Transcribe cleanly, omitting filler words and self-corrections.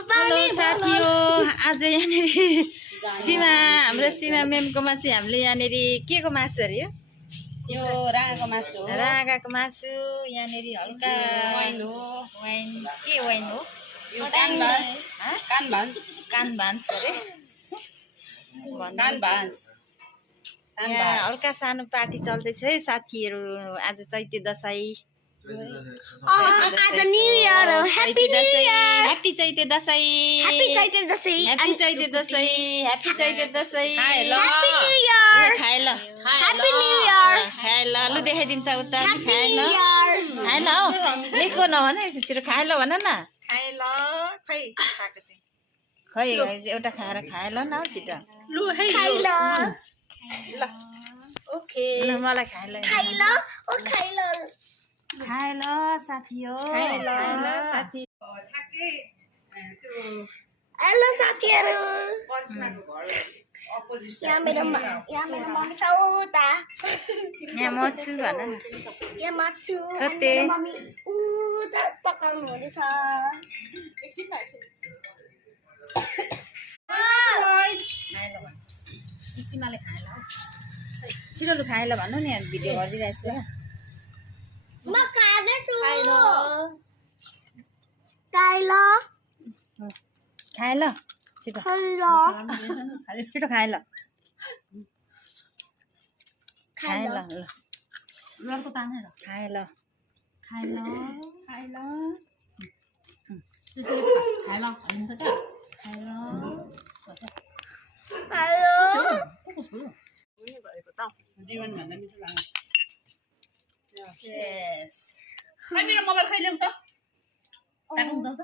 Hello साथी हो आज यहाँनिर सीमा हाम्रो सीमा मेमकोमा चाहिँ हामीले यहाँनिर के को मासु अरे यो राँगाको मासु हो। राँगाको मासु यहाँनिर हल्का वाइन हो। वाइन के वाइन हो यो कानभान्स कानभान्स अरे कानभान्स यहाँ हल्का सानो पार्टी चल्दैछ है साथीहरू आज चैते दसैँ आज न्यू इयर हो happy new year happy Chaite Dashain happy चैते Dashain happy Chaite Dashain happy Chaite Dashain happy new year खाए ल ह्यापी न्यू इयर खाए ल लु देखाइदिनु त उता ह्यापी खाए ल न्यू इयर खाए ल हौ लेको नभन है छिटो खाए ल भन न खाए ल खै खाएको चाहिँ खै एउटा खाएर खाए ल न हौ छिटो लु है खाइल ल ओके ल मलाई खाए ल खाइल ओ खाइल खाए ल साथी हो खाए ल साथी ठ्याक्कै त्यो हेलो साथीहरु पश्चिमाको घर अपोजिट यहाँ मेरो मम्मी छ उता यहाँ म छु भन न यहाँ म छु अनि कते? मेरो मम्मी उता पकाउनु हुँदैछ खाए ल भन सीमाले खाए ल हौ छिटो लु खाए ल भन्नु नि भिडियो गरिदिइरहेको छु म खाँदैछु खाइल खाए ल छिटो खाइल छिटो खाए ल खाए खाइल ल ल लड्को ताने ल खाए ल खाए ल खाए ल त्यसरी पो खाए ल भन्नु त क्या खाए ल खाइल भएको त जीवन भन्दा मिठो लाग्यो यस खै मेरो मोबाइल खै ल्याउ त काटौँ त